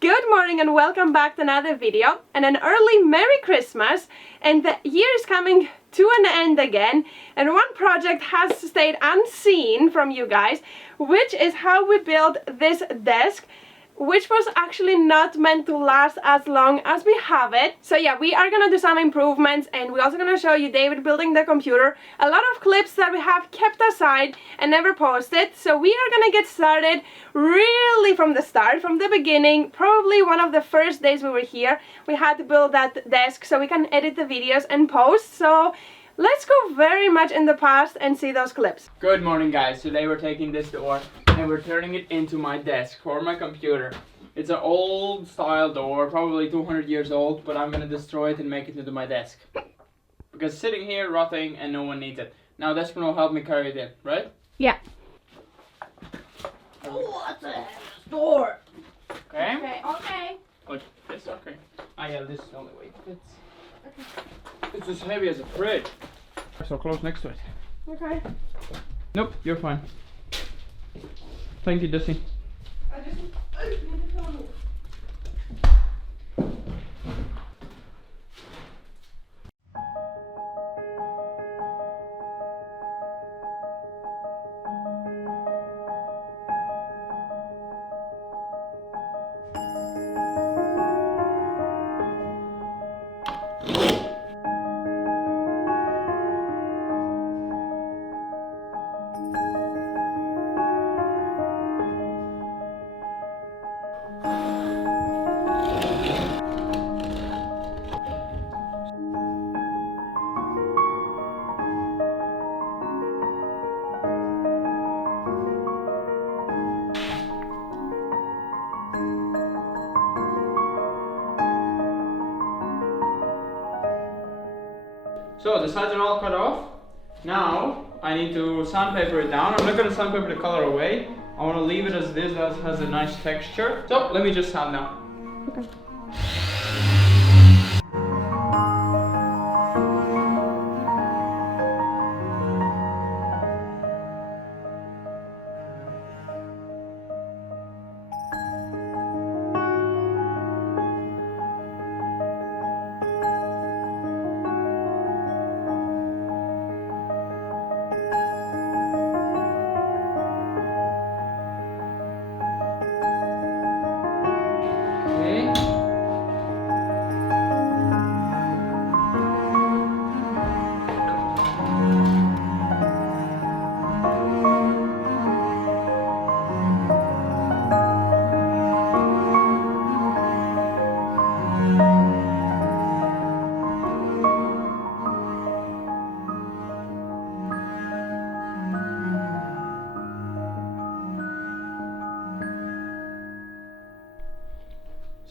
Good morning and welcome back to another video and an early Merry Christmas. And the year is coming to an end again, and one project has stayed unseen from you guys, which is how we built this desk, which was actually not meant to last as long as we have it. So yeah, we are gonna do some improvements, and we're also gonna show you David building the computer, a lot of clips that we have kept aside and never posted. So we are gonna get started really from the start, from the beginning. Probably one of the first days we were here, we had to build that desk so we can edit the videos and post. So let's go very much in the past and see those clips. Good morning, guys. Today we're taking this door and we're turning it into my desk for my computer. It's an old style door, probably 200 years old, but I'm gonna destroy it and make it into my desk. Because sitting here, rotting, and no one needs it. Now Despina will help me carry it in, right? Yeah. Oh, that's a door. Okay? Okay. Like this? Okay. Ah yeah, this is the only way it fits. Okay. It's as heavy as a fridge. So close next to it. Okay. Nope, you're fine. Thank you, Desi. I just need to film it. So the sides are all cut off. Now I need to sandpaper it down. I'm not gonna sandpaper the color away. I want to leave it as this, that has a nice texture. So let me just sand down. Okay.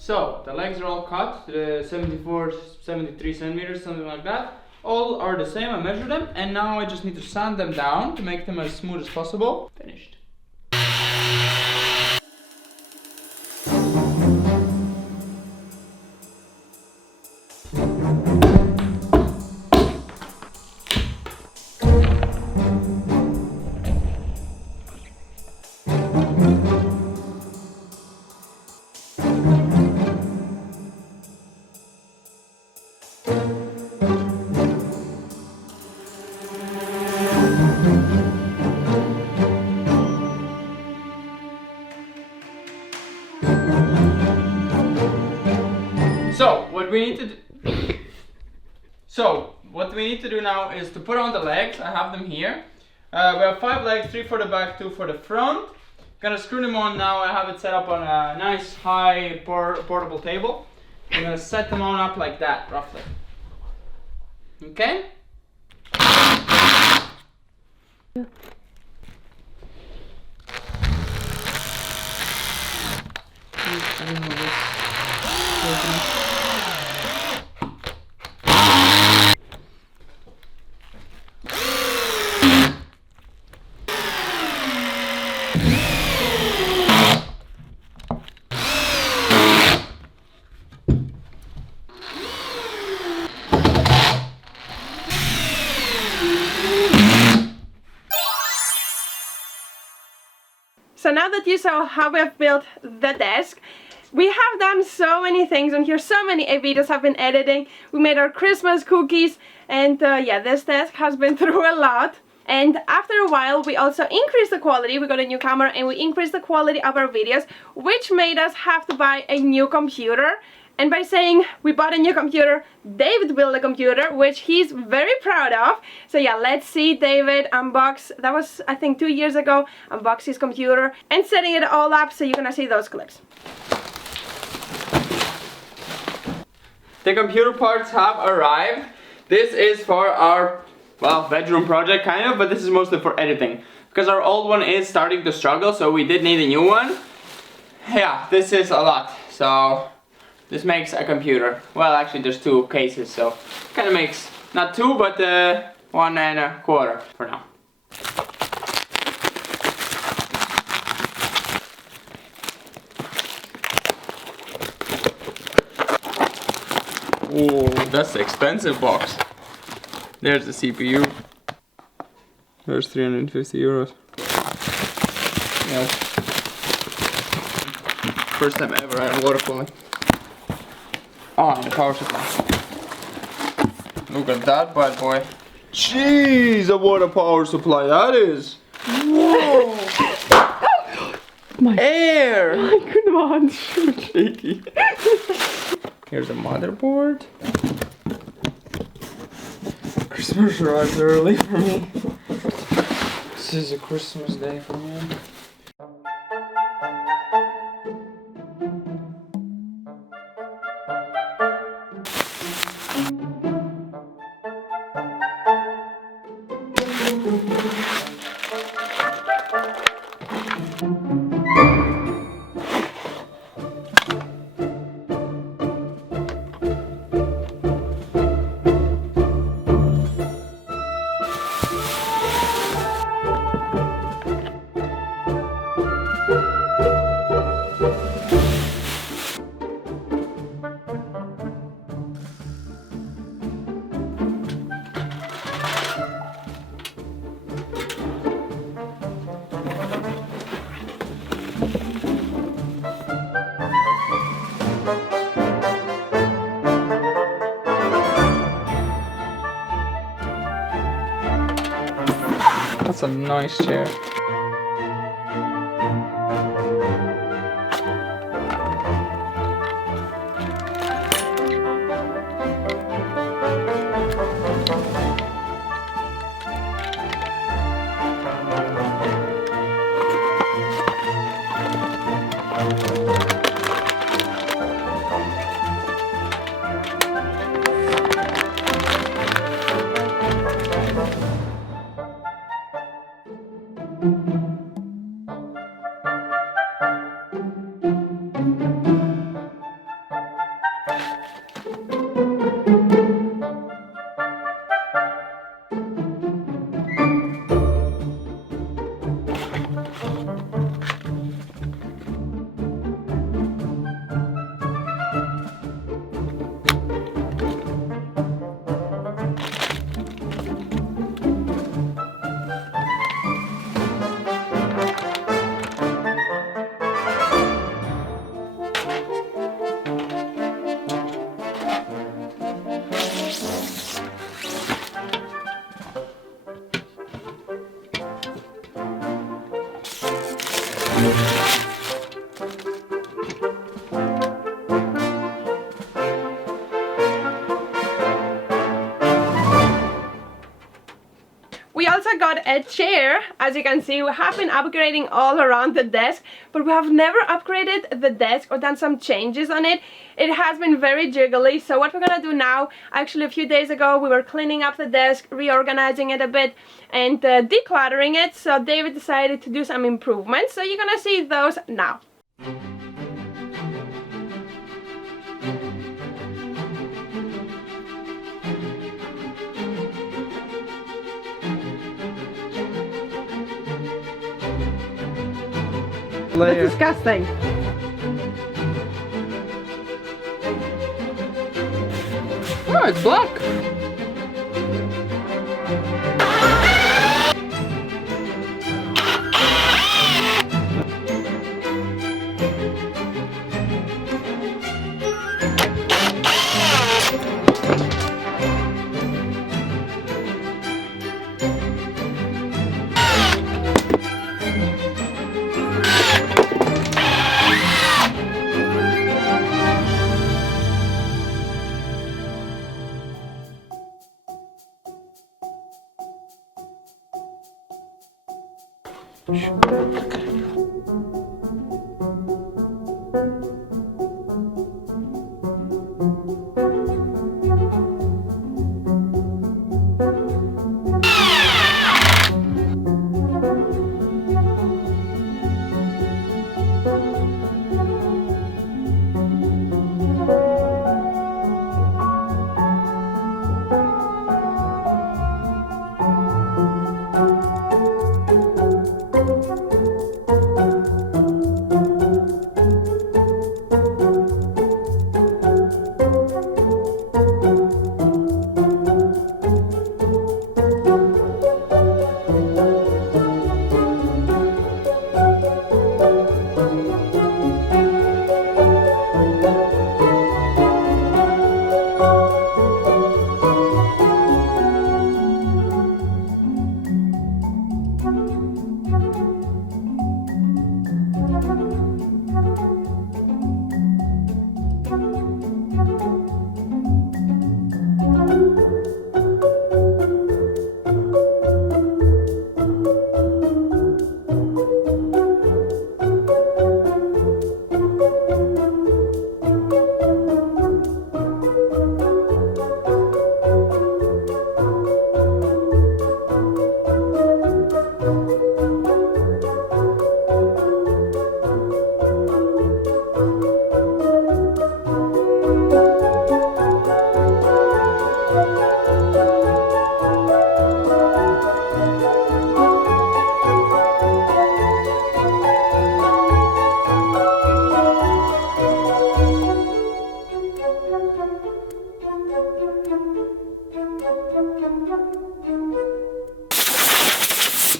So the legs are all cut, 74, 73 centimeters, something like that. All are the same, I measured them, and now I just need to sand them down to make them as smooth as possible. Finished. What we need to do now is to put on the legs. I have them here. We have 5 legs, 3 for the back, 2 for the front. Gonna screw them on now. I have it set up on a nice high portable table. I'm gonna set them on up like that, roughly. Okay? So now that you saw how we have built the desk, We have done so many things on here, so many videos have been editing. We made our Christmas cookies, and yeah, this desk has been through a lot. And after a while, we also increased the quality. We got a new camera and we increased the quality of our videos, which made us have to buy a new computer. And by saying we bought a new computer, David built a computer, which he's very proud of. So yeah, let's see David unbox, that was I think 2 years ago, unbox his computer and setting it all up, so you're gonna see those clips. The computer parts have arrived. This is for our, well, bedroom project kind of, but this is mostly for editing. Because our old one is starting to struggle, so we did need a new one. Yeah, this is a lot, so this makes a computer. Well, actually there's 2 cases, so kind of makes, not 2, but 1.25 for now. Oh, that's the expensive box. There's the CPU. There's 350 euros. Yeah. First time ever I had water cooling. Oh, and the power supply. Look at that bad boy. Jeez, what a power supply that is. Whoa. Air. Come on. Shaky. Here's a motherboard. Christmas arrived early for me. This is a Christmas day for me. That's a nice chair. We also got a chair. As you can see, we have been upgrading all around the desk, but we have never upgraded the desk or done some changes on it. It has been very jiggly, so what we're gonna do now, actually a few days ago we were cleaning up the desk, reorganizing it a bit and decluttering it, so David decided to do some improvements, so you're gonna see those now. That's disgusting. Oh, it's black.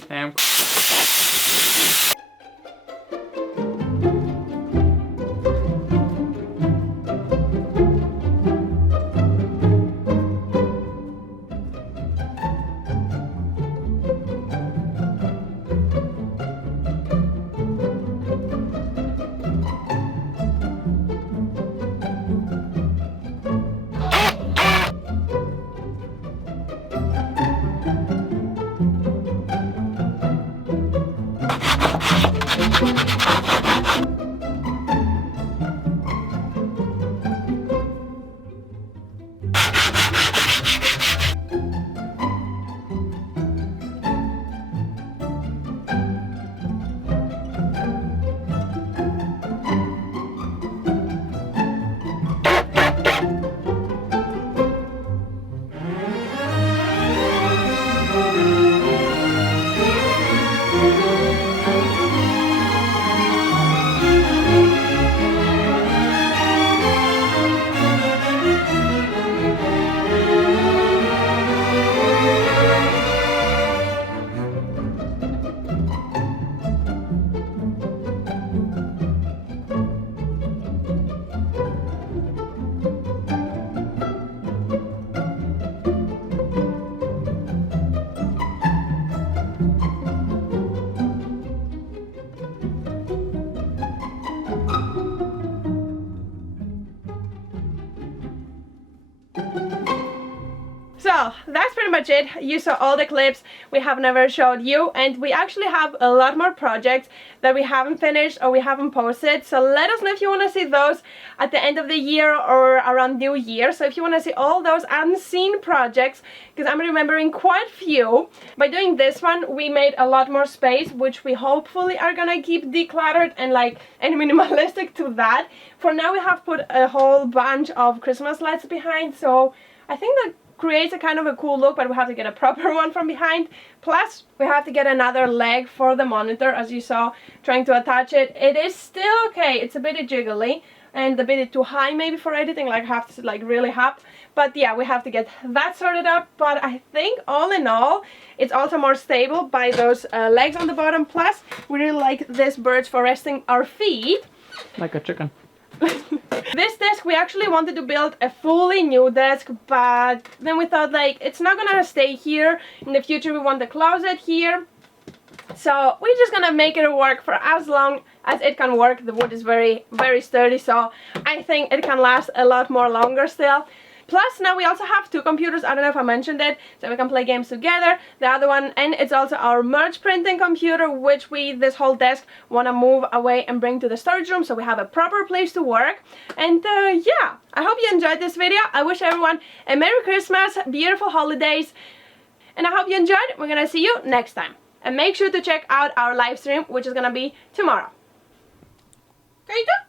Damn. So that's pretty much it. You saw all the clips we have never showed you, and we actually have a lot more projects that we haven't finished or we haven't posted. So let us know if you want to see those at the end of the year or around New Year. So if you want to see all those unseen projects, because I'm remembering quite a few. By doing this one, we made a lot more space, which we hopefully are gonna keep decluttered and minimalistic to that. For now, we have put a whole bunch of Christmas lights behind, so I think that creates a kind of a cool look, but we have to get a proper one from behind. Plus, we have to get another leg for the monitor, as you saw, trying to attach it. It is still okay, it's a bit jiggly and a bit too high maybe for editing, have to really up. But yeah, we have to get that sorted out. But I think all in all, it's also more stable by those legs on the bottom. Plus, we really like this birch for resting our feet. Like a chicken. This desk, we actually wanted to build a fully new desk, but then we thought it's not gonna stay here. In the future we want the closet here, so we're just gonna make it work for as long as it can work. The wood is very sturdy, so I think it can last a lot more longer still. Plus now we also have 2 computers, I don't know if I mentioned it, so we can play games together. The other one, and it's also our merge printing computer, which we, this whole desk, want to move away and bring to the storage room so we have a proper place to work. And yeah, I hope you enjoyed this video. I wish everyone a Merry Christmas, beautiful holidays, and I hope you enjoyed. We're gonna see you next time. And make sure to check out our live stream, which is gonna be tomorrow. Keita?